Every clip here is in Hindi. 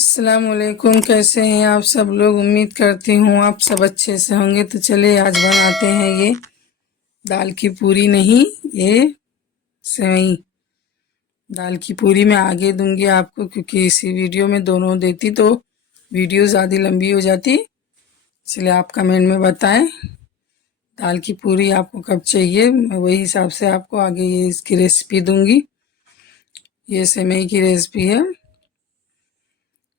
अस्सलाम वालेकुम। कैसे हैं आप सब लोग? उम्मीद करती हूँ आप सब अच्छे से होंगे। तो चलिए आज बनाते हैं ये दाल की पूरी, नहीं ये सेवई। दाल की पूरी मैं आगे दूंगी आपको, क्योंकि इसी वीडियो में दोनों देती तो वीडियो ज़्यादा लंबी हो जाती। इसलिए आप कमेंट में बताएं दाल की पूरी आपको कब चाहिए, मैं वही हिसाब से आपको आगे ये इसकी रेसिपी दूंगी। ये सेवई की रेसिपी है।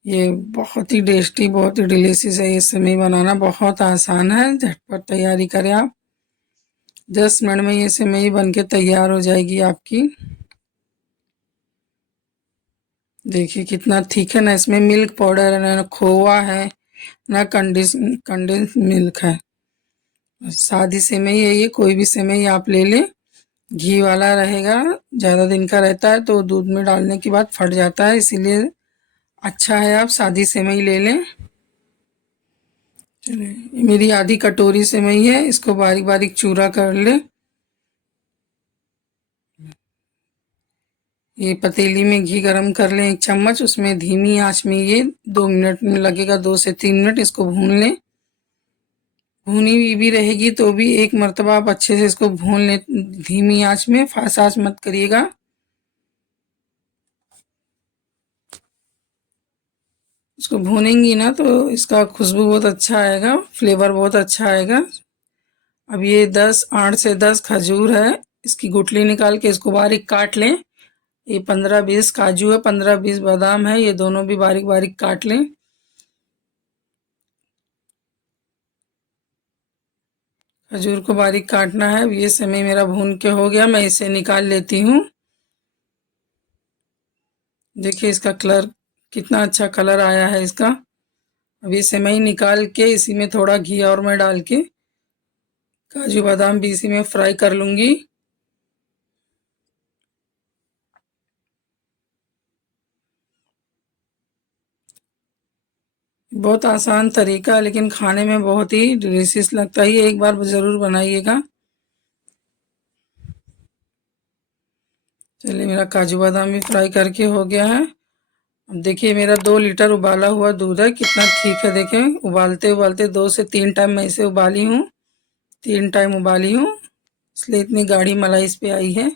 ये बहुत ही टेस्टी, बहुत ही डिलीशियस है। ये सेवई बनाना बहुत आसान है, झटपट तैयारी करें आप। 10 मिनट में ये सेवई बन के तैयार हो जाएगी आपकी। देखिए कितना थिक है ना, इसमें मिल्क पाउडर है ना, खोवा है ना, कंडेंस मिल्क है। सादी सेवई है ये, कोई भी सेवई आप ले लें। घी वाला रहेगा, ज़्यादा दिन का रहता है तो दूध में डालने के बाद फट जाता है, इसीलिए अच्छा है आप सादी सेवई ले लें। चलिए मेरी आधी कटोरी सेवई है, इसको बारीक बारीक चूरा कर ले। ये पतीली में घी गरम कर लें 1 चम्मच, उसमें धीमी आंच में ये 2 मिनट में लगेगा, 2 से 3 मिनट इसको भून लें। भुनी हुई भी रहेगी तो भी एक मर्तबा आप अच्छे से इसको भून लें धीमी आंच में, फास्ट आंच मत करिएगा। इसको भूनेंगी ना तो इसका खुशबू बहुत अच्छा आएगा, फ्लेवर बहुत अच्छा आएगा। अब ये 8 से 10 खजूर है, इसकी गुठली निकाल के इसको बारीक काट लें। ये 15-20 काजू है, 15-20 बादाम है, ये दोनों भी बारीक बारीक काट लें। खजूर को बारीक काटना है। ये सेवई मेरा भून के हो गया, मैं इसे निकाल लेती हूँ। देखिए इसका कलर कितना अच्छा कलर आया है इसका। अब ये सेवई निकाल के इसी में थोड़ा घी और मैं डाल के काजू बादाम भी इसी में फ्राई कर लूँगी। बहुत आसान तरीका है, लेकिन खाने में बहुत ही डिलीशियस लगता है। ये एक बार ज़रूर बनाइएगा। चलिए मेरा काजू बादाम भी फ्राई करके हो गया है। अब देखिए मेरा 2 लीटर उबाला हुआ दूध है, कितना ठीक है। देखें उबालते उबालते 2 से 3 टाइम मैं इसे उबाली हूँ, 3 टाइम उबाली हूँ, इसलिए इतनी गाढ़ी मलाई इस पे आई है।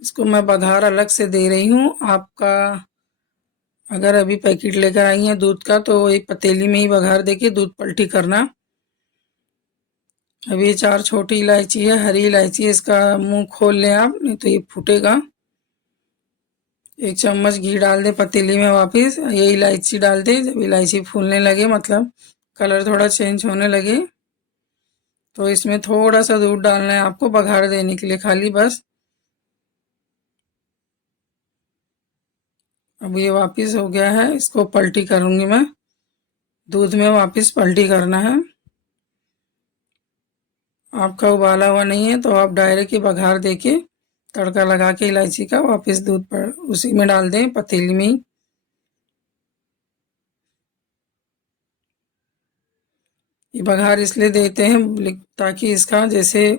इसको मैं बघार अलग से दे रही हूँ। आपका अगर अभी पैकेट लेकर आई हैं दूध का तो एक पतीली में ही बघार देके दूध पलटी करना। अब ये 4 छोटी इलायची है, हरी इलायची है, इसका मुंह खोल लें आप, नहीं तो ये फूटेगा। 1 चम्मच घी डाल दें पतीली में, वापस ये इलायची डाल दें। जब इलायची फूलने लगे, मतलब कलर थोड़ा चेंज होने लगे, तो इसमें थोड़ा सा दूध डालना है आपको बघार देने के लिए, खाली बस। अब ये वापस हो गया है, इसको पलटी करूँगी मैं। दूध में वापस पलटी करना है। आपका उबाला हुआ नहीं है तो आप डायरेक्ट ही बघार देके तड़का लगा के इलायची का वापस दूध पर उसी में डाल दें, पतीली में ही। ये बघार इसलिए देते हैं ताकि इसका, जैसे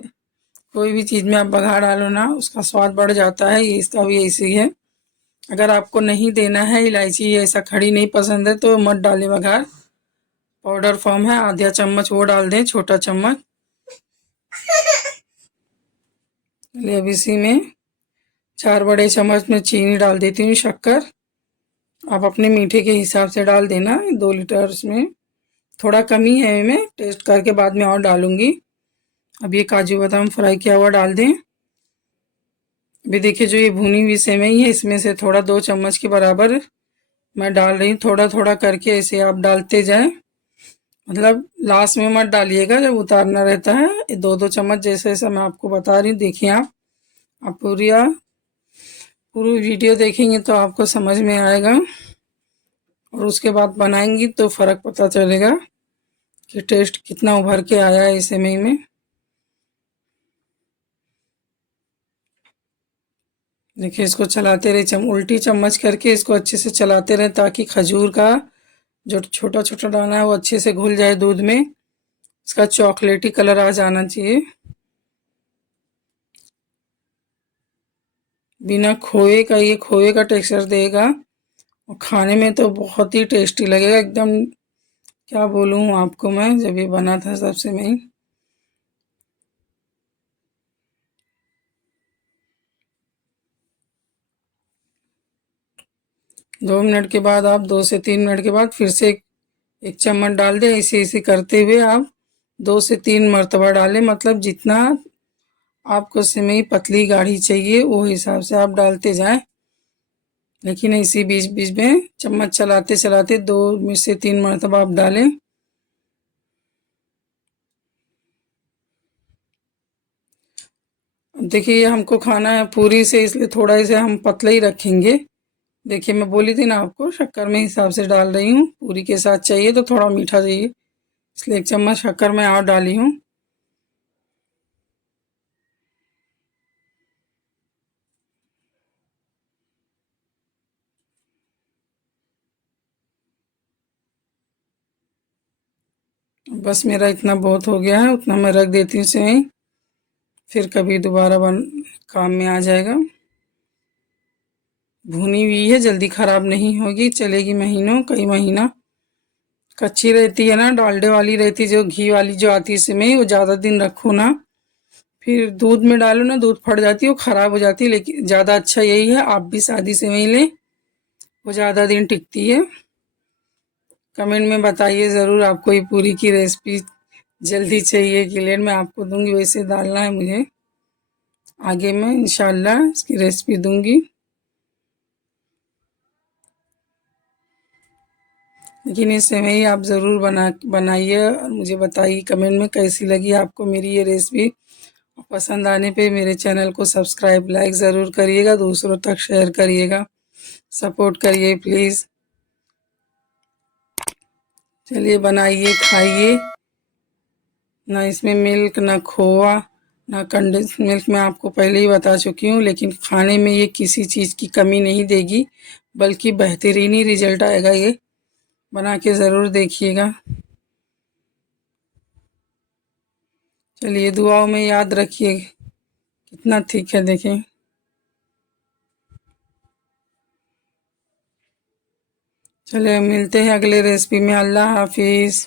कोई भी चीज़ में आप बघार डालो ना, उसका स्वाद बढ़ जाता है। ये इसका भी ऐसी है। अगर आपको नहीं देना है इलायची, ऐसा खड़ी नहीं पसंद है, तो मत डालें बघार। पाउडर फॉर्म है, आधा चम्मच वो डाल दें, छोटा चम्मच। चलिए अब इसी में 4 बड़े चम्मच में चीनी डाल देती हूँ, शक्कर। आप अपने मीठे के हिसाब से डाल देना। 2 लीटर में थोड़ा कमी है, मैं टेस्ट करके बाद में और डालूंगी। अब ये काजू बादाम फ्राई किया हुआ डाल दें। अभी देखिए जो ये भुनी हुई सेवई है, इसमें से थोड़ा 2 चम्मच के बराबर मैं डाल रही हूँ। थोड़ा थोड़ा करके ऐसे आप डालते जाएं, मतलब लास्ट में मत डालिएगा, जब उतारना रहता है। 2-2 चम्मच जैसे जैसे मैं आपको बता रही हूँ। देखिए आप पूरी वीडियो देखेंगे तो आपको समझ में आएगा, और उसके बाद बनाएंगी तो फ़र्क पता चलेगा कि टेस्ट कितना उभर के आया है इस सेवई में। देखिए इसको चलाते रहे, उल्टी चम्मच करके इसको अच्छे से चलाते रहे, ताकि खजूर का जो छोटा छोटा दाना है वो अच्छे से घुल जाए दूध में। इसका चॉकलेटी कलर आ जाना चाहिए। बिना खोए का, ये खोए का टेक्सचर देगा, और खाने में तो बहुत ही टेस्टी लगेगा एकदम। क्या बोलूँ आपको, मैं जब ये बना था सबसे मैं 2 मिनट के बाद, आप 2 से 3 मिनट के बाद फिर से एक चम्मच डाल दें। ऐसे ऐसे करते हुए आप 2 से 3 मरतबा डालें, मतलब जितना आपको सेवई पतली गाढ़ी चाहिए वो हिसाब से आप डालते जाएं। लेकिन इसी बीच बीच में चम्मच चलाते चलाते 2 से 3 मरतबा आप डालें। अब देखिए ये हमको खाना है पूरी से, इसलिए थोड़ा इसे हम पतला ही रखेंगे। देखिए मैं बोली थी ना आपको, शक्कर में हिसाब से डाल रही हूँ। पूरी के साथ चाहिए तो थोड़ा मीठा चाहिए, इसलिए 1 चम्मच शक्कर मैं और डाली हूँ। बस मेरा इतना बहुत हो गया है, उतना मैं रख देती हूँ सेवई, फिर कभी दोबारा काम में आ जाएगा। भुनी हुई है, जल्दी खराब नहीं होगी, चलेगी महीनों, कई महीना। कच्ची रहती है ना, डालडे वाली रहती, जो घी वाली जो आती है सेवई, वो ज़्यादा दिन रखो ना, फिर दूध में डालो ना, दूध फट जाती है, वो ख़राब हो जाती है। लेकिन ज़्यादा अच्छा यही है आप भी सादी सेवई लें, वो ज़्यादा दिन टिकती है। कमेंट में बताइए ज़रूर, आपको ये पूरी की रेसिपी जल्दी चाहिए कि लेट, मैं आपको दूंगी वैसे डालना है मुझे। आगे मैं इंशाल्लाह इसकी रेसिपी दूंगी। लेकिन ये सेवई आप ज़रूर बनाइए और मुझे बताइए कमेंट में कैसी लगी आपको मेरी ये रेसिपी। पसंद आने पे मेरे चैनल को सब्सक्राइब लाइक ज़रूर करिएगा, दूसरों तक शेयर करिएगा, सपोर्ट करिए प्लीज़। चलिए बनाइए खाइए। ना इसमें मिल्क, ना खोआ, ना कंडेंस मिल्क, मैं आपको पहले ही बता चुकी हूँ। लेकिन खाने में ये किसी चीज़ की कमी नहीं देगी, बल्कि बेहतरीन ही रिजल्ट आएगा। ये बना के ज़रूर देखिएगा। चलिए दुआओं में याद रखिए। कितना ठीक है देखें। चलिए मिलते हैं अगले रेसिपी में। अल्लाह हाफिज़।